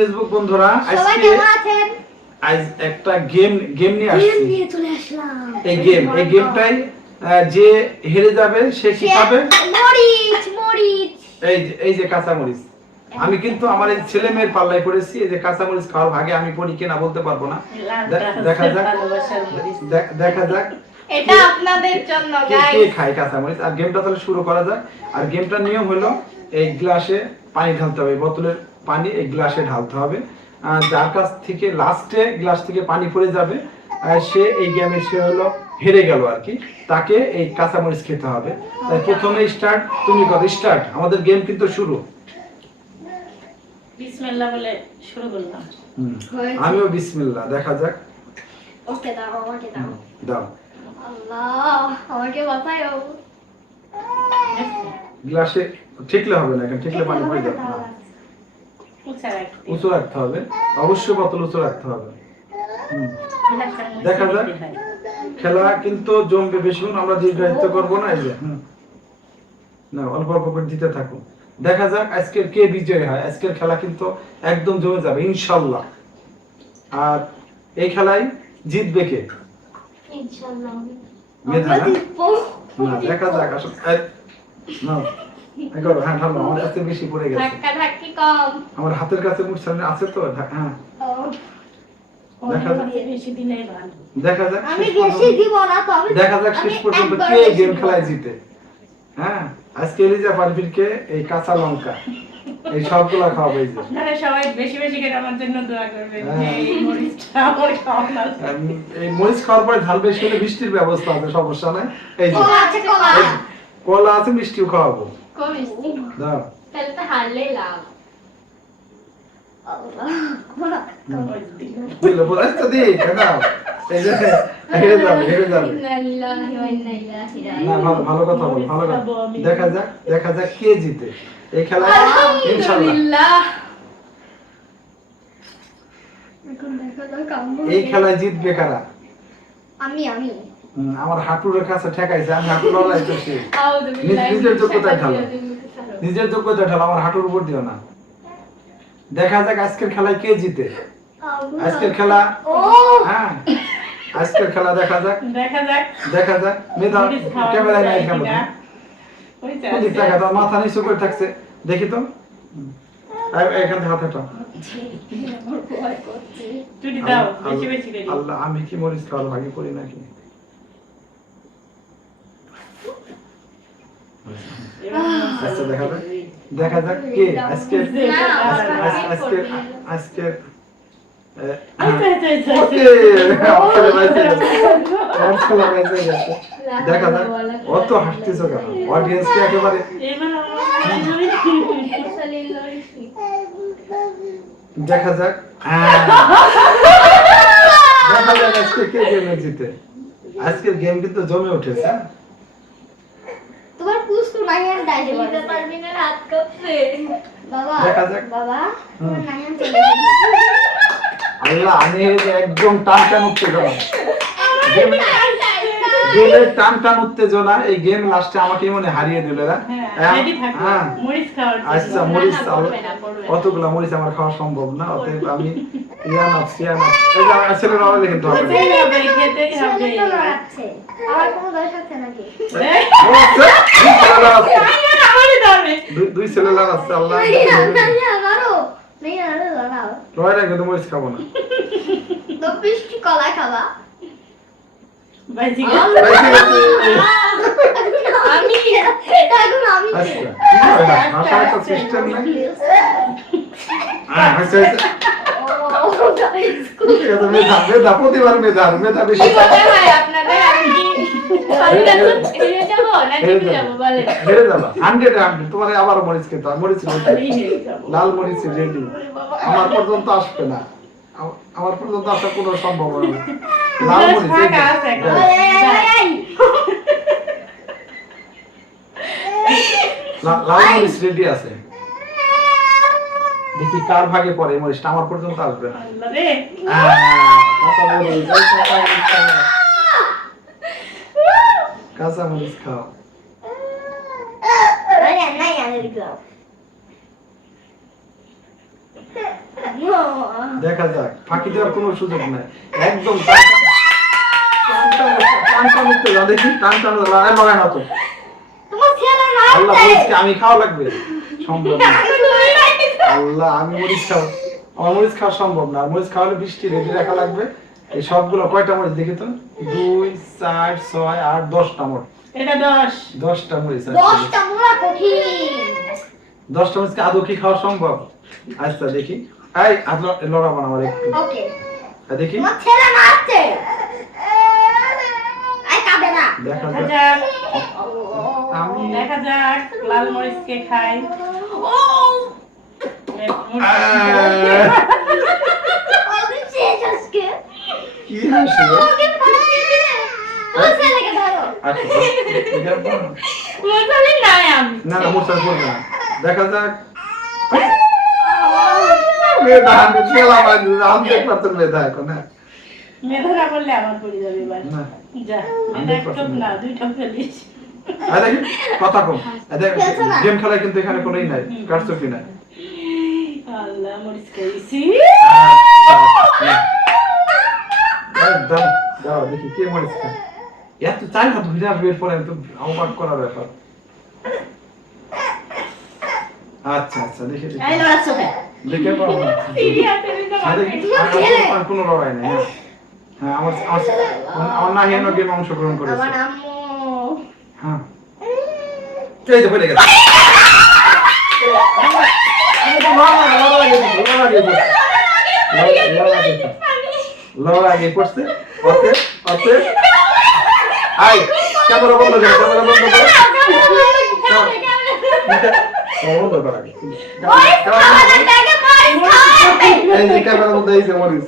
Facebook বন্ধুরা সবাই কেমন আছেন? আজ একটা গেম নিয়ে আসছি। গেম নিয়ে চলে আসলাম। এই গেমটাই যে হেরে যাবে সে কি খাবে? মরিচ। এই যে কাঁচা মরিচ। আমি কিন্তু আমার এই ছেলে মেয়ের পাল্লায় পড়েছি। এই যে কাঁচা মরিচ খাওয়ার ভাগে আমি পড়ি কিনা বলতে পারবো না। দেখা যাক এটা আপনাদের জন্য গাইস। কে খায় কাঁচা মরিচ। আর গেমটা তাহলে শুরু করা যাক। আর গেমটার নিয়ম হলো এই গ্লাসে পানি ঢালতে হবে, বোতলের পানি এই গ্লাসে ঢালতে হবে। যার কাছ থেকে লাস্টে গ্লাস থেকে পানি পড়ে যাবে সে এই গেমে সে হলো হেরে গেল আর কি, তাকে এই কাঁচামরিচ খেতে হবে। তাই প্রথমে স্টার্ট, তুমি কর স্টার্ট। আমাদের গেম কিন্তু শুরু। বিসমিল্লাহ বলে শুরু করলাম। আমিও বিসমিল্লাহ। দেখা যাক। ওকে দাও, আমাকে দাও। দাও। আল্লাহ, আমাকে বাঁচাও। গ্লাসে ঠিকলে হবে না, এখন ঠিকলে পানি পড়ে যাবে না। উঁচু রাখতে হবে, অবশ্যই বোতল উঁচু রাখতে হবে। দেখা যাক। খেলা কিন্তু জমবে বেশিক্ষণ আমরা দীর্ঘায়িত করব না। এই যে না, অল্প অল্প করে দিতে থাকো। দেখা যাক আজকের কে বিজয়ী হয়। আজকের খেলা কিন্তু একদম জমে যাবে ইনশাআল্লাহ। আর এই খেলায় জিতবে কে? ইনশাআল্লাহ মেধা আমরা জিতবো। না, দেখা যাক আসলে। না একবার হ্যাঁ ঢালো, আমার কাছে বেশি পড়ে গেছে। ধাক্কি কম। আমার হাতের কাছে মুখ সামনে আছে তো। হ্যাঁ দেখা যাক। বেশি দিলেই ভালো। দেখা যাক আমি বেশি দিব না তো। আমি দেখা যাক শেষ পর্যন্ত কে গেম খেলায় জিতে। হ্যাঁ আজকে এলিজা পারভিরকে এই কাঁচা লঙ্কা এই সবগুলা খাওয়াবে। এই যে আপনারা সবাই বেশি বেশি করে আমার জন্য দোয়া করবেন যে এই মরিচটা আমার খাওয়া না। এই মরিচ খাওয়ার পরে ঝাল বেশি হলে মিষ্টির ব্যবস্থা আছে, সমস্যা নাই। এই যে কলা আছে, কলা আছে, মিষ্টিও খাওয়াবো। কম মিষ্টি দাও। তাহলে তো হারলেই লাভ। আল্লাহ, কলা দিল বলাস তো দি দাও। এই যে হেরে যাবে। ইন্না লিল্লাহি ওয়া ইন্না ইলাইহি রাজিউন। না ভালো কথা বল, ভালো কথা। দেখা যাক কে জিতে এই খেলায় ইনশাআল্লাহ। আলহামদুলিল্লাহ। এখন দেখা যাক এই খেলায় জিতবে কারা? আমি আমার হাঁটুর কাছে ঠেকাইছে, আমি হাঁটু লড়াইতে সে আউযু বিল্লাহি নিজের যোগ্যতায় ঢালো, নিজের যোগ্যতায় ঢালো, আমার হাঁটুর উপর দিও না। দেখা যাক আজকের খেলায় কে জিতে। আজকের খেলা হ্যাঁ আজকের খেলা দেখা যাক। মেধা ক্যামেরায় নাই কেন? ওই টাকা তো মাথা নিচু করে থাকছে, দেখি তো। এখান থেকে হাত হাঁটো। আল্লাহ, আমি কি মরিচ খাওয়ার ভাগে করি নাকি? আচ্ছা দেখা যাক কে আজকের দেখা যাক। অত হাসতেছ কেন? অডিয়েন্স কে একেবারে দেখা যাক। দেখা যাক আজকে কে গেমে জিতে। আজকের গেম কিন্তু জমে উঠেছে। তোমার পুষ্কু নাইয়ান ডাইজে দিতে পারবি না, হাত কাঁপছে বাবা। দেখা যাক বাবা, তোমার নাইয়ান চলে গেছে। আল্লাহ, আমি একদম টান উত্তেজনা। গেমের টান উত্তেজনা। এই গেম লাস্টে আমাকে মনে হারিয়ে দিল। আচ্ছা মরিচ, অতগুলা মরিচ আমার খাওয়া সম্ভব না, অতএব আমি ছেলের অনেক কিন্তু হবে। আমার কোনো দোষ আছে নাকি? দুই ছেলে লাগাচ্ছে। আল্লাহ রয় না, কিন্তু মরিচ খাবো না। তো মিষ্টি কলা খাবা। প্রতিবার মেধা বেশি। হেরে যাবা 100 তোমার আবার মরিচ খেতে হয়। মরিচ লাল মরিচ রেডি। আমার পর্যন্ত আসবে না, আমার পর্যন্ত আসার কোনো সম্ভাবনা নেই। লাল মরিচ রেডি আছে। দেখি কার ভাগে পড়ে মরিচটা, আমার পর্যন্ত আসবে না। কাঁচা মরিচ খাও। দেখা যাক, ফাঁকি দেওয়ার কোনো সুযোগ নাই, একদম টান উঠতে যা, দেখি টান লড়াই না তো। আল্লাহ মরিচকে আমি খাওয়া লাগবে, সম্ভব না। আল্লাহ আমি মরিচ খাবো, আমার মরিচ খাওয়া সম্ভব না। মরিচ খাওয়ালে বৃষ্টি রেডি রাখা লাগবে। এই সবগুলো কয়টা মরিচ দেখি তো, 2 4 6 8 10টা মোট। এটা 10টা মরিচ আছে। 10টা মোড়া কঠিন। 10টা মরিচকে আদৌ কি খাওয়া সম্ভব? আচ্ছা দেখি, এই হাত লড়াবো না আমার একটু। ওকে। দেখি তোমার ছেলে মারছে। আই কাঁদে না। দেখা দেখা যাক। যাক, আমি দেখা যাক লাল মরিচ কে খায়। ও আহ, আমি শেষ আজকে। কি হাসি রে? ওকে ফাটিয়ে দিলে। তোর ছেলেকে ধরো। আচ্ছা, এটা বল। মশালি নাই আমি। না না মোটা করবে না, দেখা যাক। মেধা আমি খেলা বাজু, আমি দেখতে পারতাম মেধা এখন। হ্যাঁ মেধা না করলে আমার পড়ে যাবে এবার। না যা, আমি মেধা দেখতে একটু পারছি না। না, দুইটা ফেলিস। আর দেখি কথা কম। দেখ খেলছো না? গেম খেলায় কিন্তু এখানে কোনোই নাই, কাটছো কি নাই। আল্লাহ মরিচ খাইছি। দাও দাও দেখি কে মরিচ খায়। এত চাই না ধুইরা বের পরে তো অবাক করার ব্যাপার। আচ্ছা আচ্ছা দেখি দেখি এই লড়াচ্ছ কেন? দেখে পাবো না। সিরিয়াসলি তো হ্যাঁ, দেখি, আর কোনো লড়াই নেই। হ্যাঁ হ্যাঁ আমার না হেন গেম অংশগ্রহণ করেছে। আমার আম্মু। হ্যাঁ এই যে পড়ে গেছে। লড়াই পড়ছে ওতে ওতে। আই ক্যামেরা বন্ধ করো, ক্যামেরা বন্ধ করো, বন্ধ করো আগে। ওই আমাদের ব্যাগে মার খায়। এই যে ক্যামেরা বন্ধ, এই যে মরিস